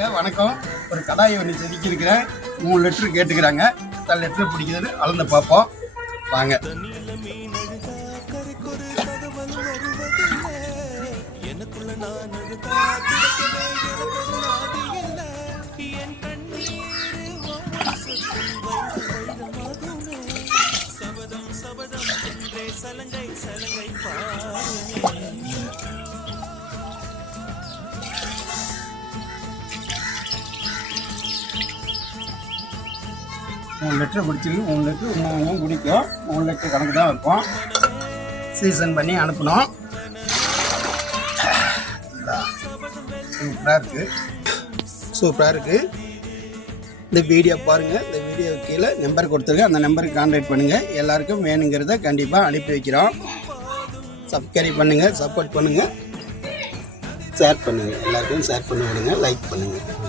வணக்கம். ஒரு கடாயை ஒன்று செதுக்கியிருக்கிறேன். 3 லிட்டர் கேட்டுக்கிறாங்க. எத்தனை லிட்டர் பிடிக்குதுன்னு அளந்து பார்ப்போம் வாங்க. மூணு லிட்டர் பிடிச்சிருக்கு. 3 லிட்டர் இன்னும் பிடிக்கும். 3 லிட்டர் கணக்கு தான் இருக்கும். சீசன் பண்ணி அனுப்பணும். சூப்பராக இருக்குது. இந்த வீடியோ பாருங்கள். இந்த வீடியோ கீழே நம்பர் கொடுத்துருக்கேன். அந்த நம்பருக்கு கான்டாக்ட் பண்ணுங்கள். எல்லாருக்கும் வேணுங்கிறத கண்டிப்பாக அனுப்பி வைக்கிறோம். சப்ஸ்கிரைப் பண்ணுங்கள், சப்போர்ட் பண்ணுங்கள், ஷேர் பண்ணுங்கள். எல்லாருக்கும் ஷேர் பண்ணி விடுங்க, லைக் பண்ணுங்கள்.